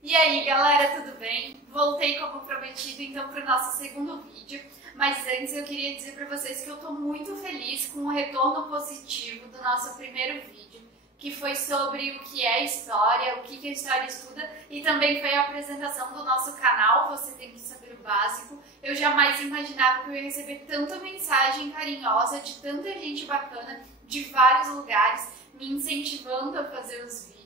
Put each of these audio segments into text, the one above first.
E aí galera, tudo bem? Voltei como prometido então para o nosso segundo vídeo, mas antes eu queria dizer para vocês que eu estou muito feliz com o retorno positivo do nosso primeiro vídeo, que foi sobre o que é história, o que a história estuda, e também foi a apresentação do nosso canal, Você Tem Que Saber o Básico. Eu jamais imaginava que eu ia receber tanta mensagem carinhosa de tanta gente bacana de vários lugares me incentivando a fazer os vídeos.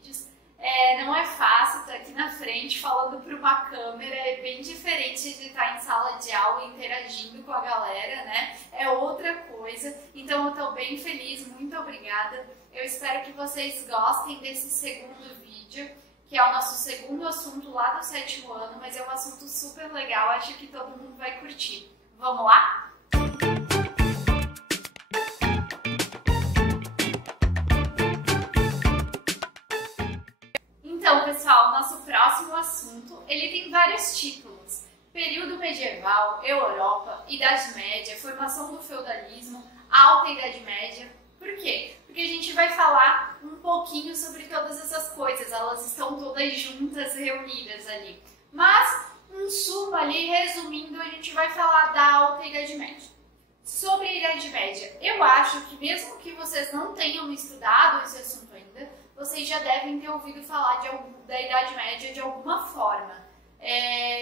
Não é fácil estar aqui na frente falando para uma câmera, é bem diferente de estar em sala de aula interagindo com a galera, né? É outra coisa, então eu estou bem feliz, muito obrigada. Eu espero que vocês gostem desse segundo vídeo, que é o nosso segundo assunto lá do 7º ano, mas é um assunto super legal, acho que todo mundo vai curtir. Vamos lá? Então, pessoal, nosso próximo assunto, ele tem vários títulos. Período medieval, Europa, Idade Média, formação do feudalismo, Alta Idade Média. Por quê? Porque a gente vai falar um pouquinho sobre todas essas coisas, elas estão todas juntas, reunidas ali. Mas, em suma ali, resumindo, a gente vai falar da Alta Idade Média. Sobre a Idade Média, eu acho que mesmo que vocês não tenham estudado esse assunto ainda, vocês já devem ter ouvido falar da Idade Média de alguma forma.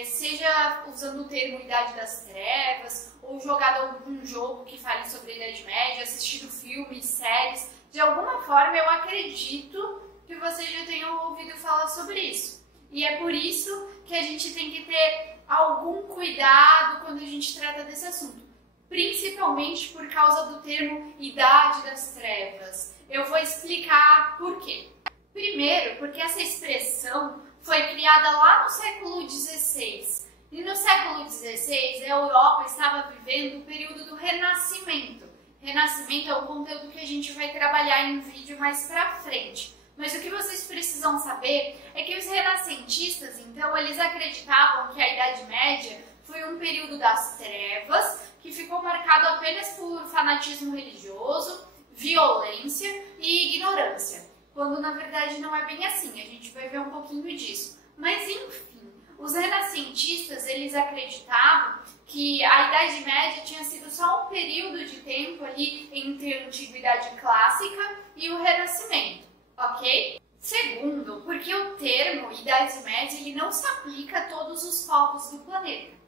Seja usando o termo Idade das Trevas, ou jogado algum jogo que fale sobre a Idade Média, assistido filmes, séries. De alguma forma, eu acredito que vocês já tenham ouvido falar sobre isso. E é por isso que a gente tem que ter algum cuidado quando a gente trata desse assunto. Principalmente por causa do termo Idade das Trevas. Eu vou explicar por quê. Primeiro, porque essa expressão foi criada lá no século XVI. E no século XVI, a Europa estava vivendo o período do Renascimento. Renascimento é um conteúdo que a gente vai trabalhar em vídeo mais pra frente. Mas o que vocês precisam saber é que os renascentistas, então, eles acreditavam que a Idade Média foi um período das trevas, que ficou marcado apenas por fanatismo religioso, violência e ignorância, quando na verdade não é bem assim, a gente vai ver um pouquinho disso. Mas enfim, os renascentistas, eles acreditavam que a Idade Média tinha sido só um período de tempo ali entre a Antiguidade Clássica e o Renascimento, ok? Segundo, porque o termo Idade Média ele não se aplica a todos os povos do planeta.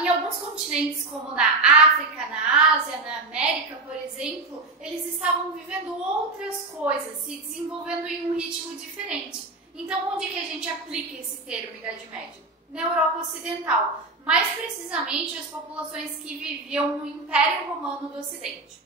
Em alguns continentes, como na África, na Ásia, na América, por exemplo, eles estavam vivendo outras coisas, se desenvolvendo em um ritmo diferente. Então, onde que a gente aplica esse termo Idade Média? Na Europa Ocidental, mais precisamente as populações que viviam no Império Romano do Ocidente.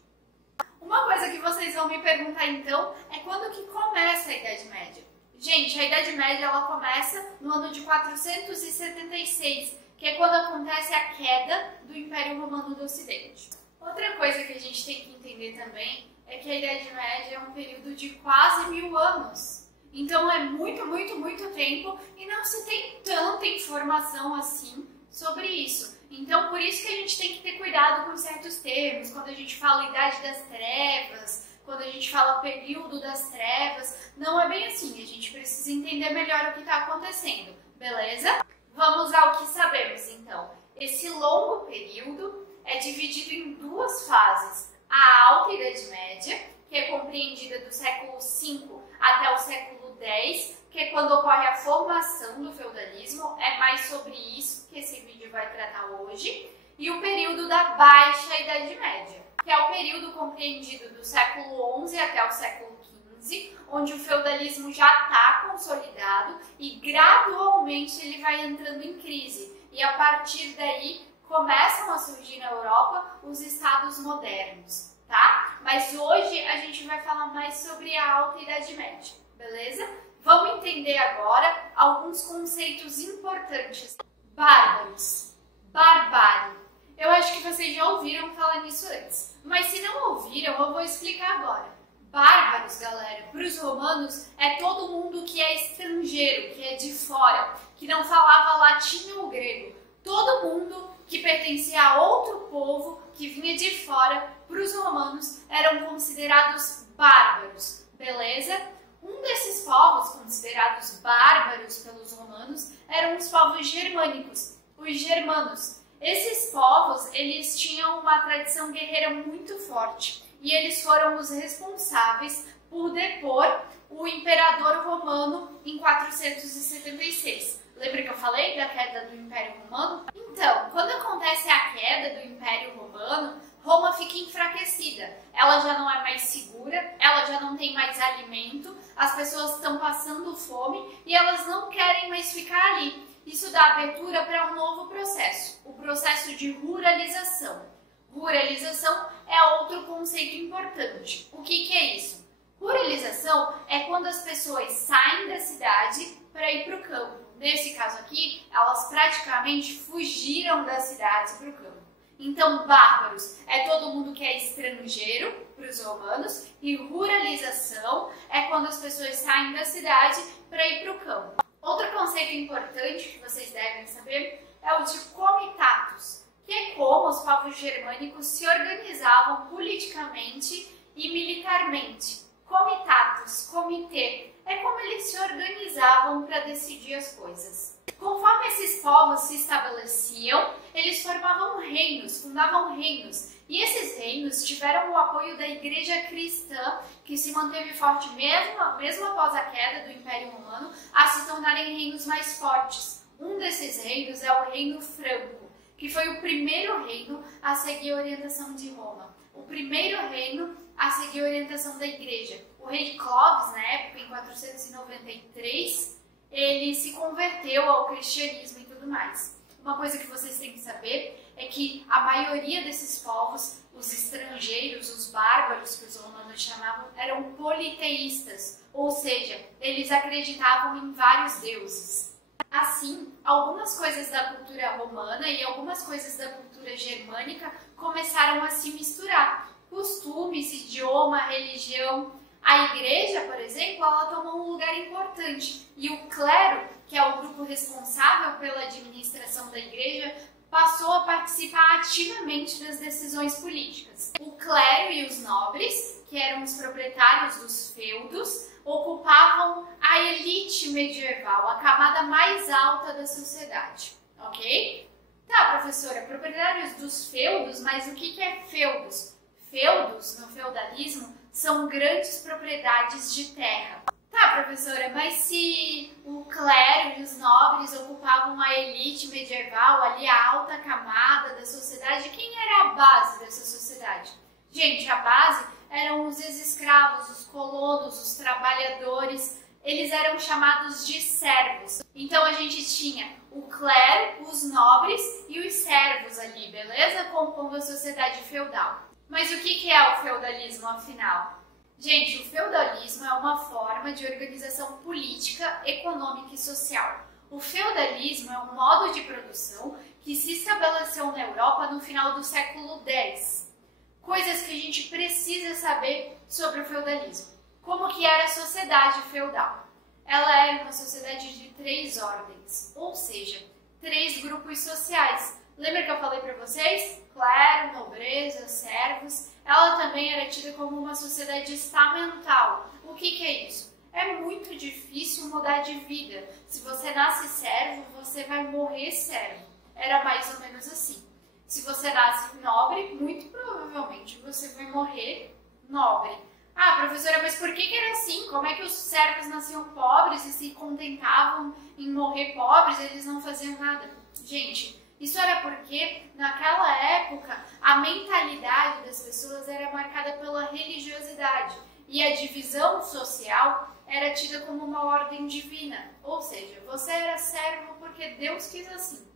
Uma coisa que vocês vão me perguntar então é quando que começa a Idade Média? Gente, a Idade Média ela começa no ano de 476, que é quando acontece a queda do Império Romano do Ocidente. Outra coisa que a gente tem que entender também é que a Idade Média é um período de quase 1000 anos. Então é muito tempo e não se tem tanta informação assim sobre isso. Então por isso que a gente tem que ter cuidado com certos termos, quando a gente fala Idade das Trevas, quando a gente fala período das trevas, não é bem assim, a gente precisa entender melhor o que está acontecendo, beleza? Vamos ao que sabemos, então. Esse longo período é dividido em duas fases. A Alta Idade Média, que é compreendida do século V até o século X, que é quando ocorre a formação do feudalismo. É mais sobre isso que esse vídeo vai tratar hoje. E o período da Baixa Idade Média, que é o período compreendido do século XI até o século XV, onde o feudalismo já está consolidado e gradualmente ele vai entrando em crise. E a partir daí começam a surgir na Europa os estados modernos, tá? Mas hoje a gente vai falar mais sobre a Alta Idade Média, beleza? Vamos entender agora alguns conceitos importantes. Bárbaros, barbárie. Eu acho que vocês já ouviram falar nisso antes, mas se não ouviram, eu vou explicar agora. Bárbaros, galera, para os romanos é todo mundo que é estrangeiro, que é de fora, que não falava latim ou grego. Todo mundo que pertencia a outro povo, que vinha de fora, para os romanos eram considerados bárbaros, beleza? Um desses povos, considerados bárbaros pelos romanos, eram os povos germânicos, os germanos. Esses povos, eles tinham uma tradição guerreira muito forte e eles foram os responsáveis por depor o imperador romano em 476. Lembra que eu falei da queda do Império Romano? Então, quando acontece a queda do Império Romano, Roma fica enfraquecida. Ela já não é mais segura, ela já não tem mais alimento, as pessoas estão passando fome e elas não querem mais ficar ali. Isso dá abertura para um novo processo, o processo de ruralização. Ruralização é outro conceito importante. O que é isso? Ruralização é quando as pessoas saem da cidade para ir para o campo. Nesse caso aqui, elas praticamente fugiram da cidade para o campo. Então, bárbaros é todo mundo que é estrangeiro para os romanos e ruralização é quando as pessoas saem da cidade para ir para o campo. Outro conceito importante que vocês devem saber é o de comitatus, que é como os povos germânicos se organizavam politicamente e militarmente. Comitatus, comitê, é como eles se organizavam para decidir as coisas. Conforme esses povos se estabeleciam, eles formavam reinos, fundavam reinos. E esses reinos tiveram o apoio da Igreja Cristã, que se manteve forte mesmo após a queda do Império Romano, a se tornarem reinos mais fortes. Um desses reinos é o Reino Franco, que foi o primeiro reino a seguir a orientação de Roma. O primeiro reino a seguir a orientação da Igreja. O rei Clovis, na época, em 493, ele se converteu ao cristianismo e tudo mais. Uma coisa que vocês têm que saber é que a maioria desses povos, os estrangeiros, os bárbaros, que os romanos chamavam, eram politeístas, ou seja, eles acreditavam em vários deuses. Assim, algumas coisas da cultura romana e algumas coisas da cultura germânica começaram a se misturar. Costumes, idioma, religião. A igreja, por exemplo, ela tomou um lugar importante e o clero, que é o grupo responsável pela administração da igreja, passou a participar ativamente das decisões políticas. O clero e os nobres, que eram os proprietários dos feudos, ocupavam a elite medieval, a camada mais alta da sociedade, ok? Tá, professora, proprietários dos feudos, mas o que é feudos? Feudos, no feudalismo, são grandes propriedades de terra. Tá, professora, mas se o clero e os nobres ocupavam a elite medieval, ali a alta camada da sociedade, quem era a base dessa sociedade? Gente, a base eram os ex-escravos, os colonos, os trabalhadores, eles eram chamados de servos. Então a gente tinha o clero, os nobres e os servos ali, beleza? Compondo a sociedade feudal. Mas o que é o feudalismo, afinal? Gente, o feudalismo é uma forma de organização política, econômica e social. O feudalismo é um modo de produção que se estabeleceu na Europa no final do século X. Coisas que a gente precisa saber sobre o feudalismo. Como que era a sociedade feudal? Ela era uma sociedade de 3 ordens, ou seja, 3 grupos sociais. Lembra que eu falei para vocês? Clero, nobreza, servos. Ela também era tida como uma sociedade estamental. O que é isso? É muito difícil mudar de vida. Se você nasce servo, você vai morrer servo. Era mais ou menos assim. Se você nasce nobre, muito provavelmente você vai morrer nobre. Ah, professora, mas por que era assim? Como é que os servos nasciam pobres e se contentavam em morrer pobres? Eles não faziam nada. Gente, isso era porque, naquela época, a mentalidade das pessoas era marcada pela religiosidade e a divisão social era tida como uma ordem divina. Ou seja, você era servo porque Deus quis assim.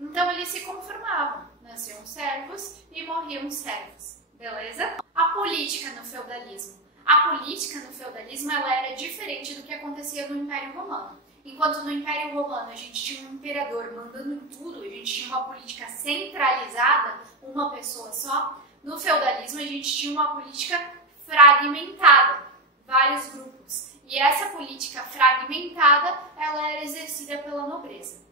Então, eles se conformavam. Nasciam servos e morriam servos. Beleza? A política no feudalismo. A política no feudalismo ela era diferente do que acontecia no Império Romano. Enquanto no Império Romano a gente tinha um imperador mandando em tudo, a gente tinha uma política centralizada, uma pessoa só, no feudalismo a gente tinha uma política fragmentada, vários grupos. E essa política fragmentada, ela era exercida pela nobreza.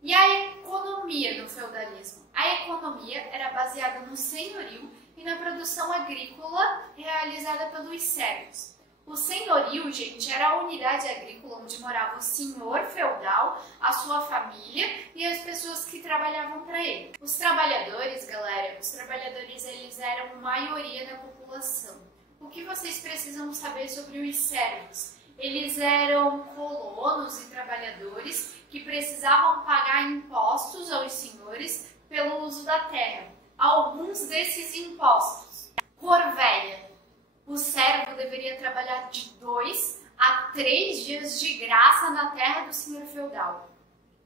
E a economia no feudalismo? A economia era baseada no senhorio e na produção agrícola realizada pelos servos. O senhorio, gente, era a unidade agrícola onde morava o senhor feudal, a sua família e as pessoas que trabalhavam para ele. Os trabalhadores, galera, eles eram maioria da população. O que vocês precisam saber sobre os servos? Eles eram colonos e trabalhadores que precisavam pagar impostos aos senhores pelo uso da terra. Alguns desses impostos: corvéia. O servo deveria trabalhar de 2 a 3 dias de graça na terra do senhor feudal.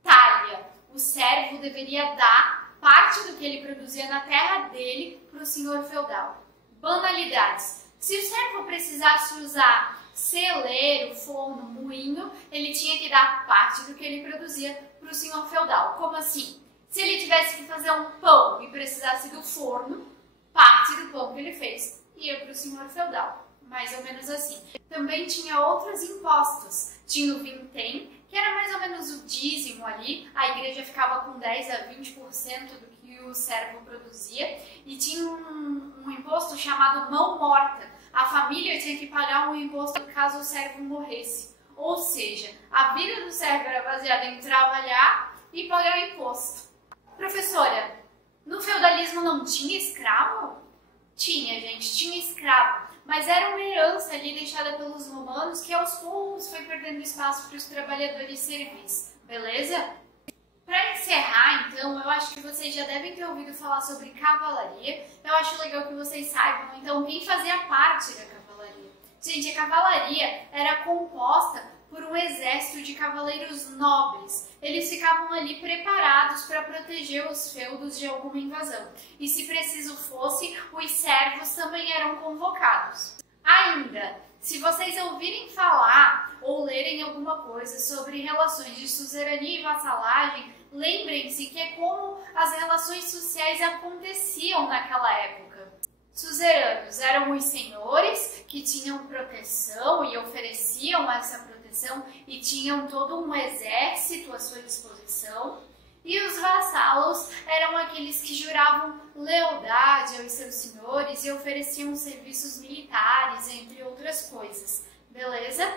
Talha. O servo deveria dar parte do que ele produzia na terra dele para o senhor feudal. Banalidades. Se o servo precisasse usar celeiro, forno, moinho, ele tinha que dar parte do que ele produzia para o senhor feudal. Como assim? Se ele tivesse que fazer um pão e precisasse do forno, parte do pão que ele fez ia para o senhor feudal, mais ou menos assim. Também tinha outros impostos. Tinha o vintém, que era mais ou menos o dízimo ali, a igreja ficava com 10 a 20% do que o servo produzia, e tinha um imposto chamado mão morta. A família tinha que pagar um imposto caso o servo morresse. Ou seja, a vida do servo era baseada em trabalhar e pagar imposto. Professora, no feudalismo não tinha escravo? Tinha, gente, tinha escravo, mas era uma herança ali deixada pelos romanos que aos poucos foi perdendo espaço para os trabalhadores servis, beleza? Para encerrar, então, eu acho que vocês já devem ter ouvido falar sobre cavalaria. Eu acho legal que vocês saibam, então, quem fazia parte da cavalaria. Gente, a cavalaria era composta por um exército de cavaleiros nobres. Eles ficavam ali preparados para proteger os feudos de alguma invasão. E se preciso fosse, os servos também eram convocados. Ainda, se vocês ouvirem falar ou lerem alguma coisa sobre relações de suzerania e vassalagem, lembrem-se que é como as relações sociais aconteciam naquela época. Suzeranos eram os senhores que tinham proteção e ofereciam essa proteção e tinham todo um exército à sua disposição. E os vassalos eram aqueles que juravam lealdade aos seus senhores e ofereciam serviços militares, entre outras coisas. Beleza?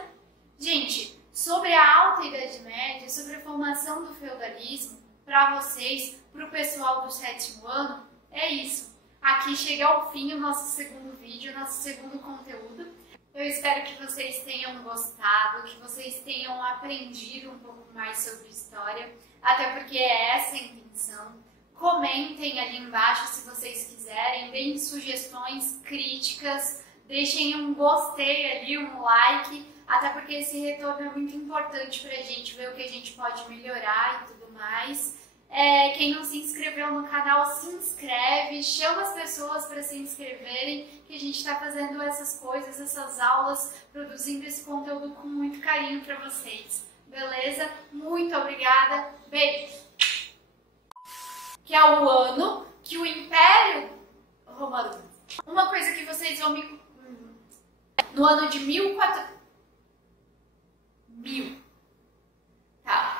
Gente, sobre a Alta Idade Média, sobre a formação do feudalismo, para vocês, para o pessoal do 7º ano, é isso. Aqui chega ao fim o nosso segundo vídeo, o nosso segundo conteúdo. Eu espero que vocês tenham gostado, que vocês tenham aprendido um pouco mais sobre história, até porque é essa a intenção. Comentem ali embaixo se vocês quiserem, deem sugestões, críticas, deixem um gostei ali, um like, até porque esse retorno é muito importante pra gente ver o que a gente pode melhorar e tudo mais. Quem não se inscreveu no canal, se inscreve, chama as pessoas para se inscreverem, que a gente está fazendo essas coisas, essas aulas, produzindo esse conteúdo com muito carinho para vocês. Beleza? Muito obrigada. Beijo! Que é o ano que o Império Romano... Uma coisa que vocês vão me... No ano de 1400... Tá.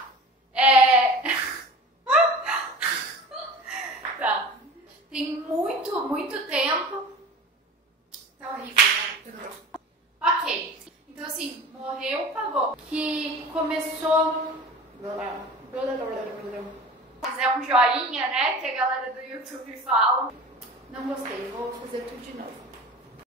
Tá. Tem muito tempo. Tá horrível, né? Ok. Então assim, morreu, pagou. Que começou... Fazer um joinha, né? Que a galera do YouTube fala. Não gostei, vou fazer tudo de novo.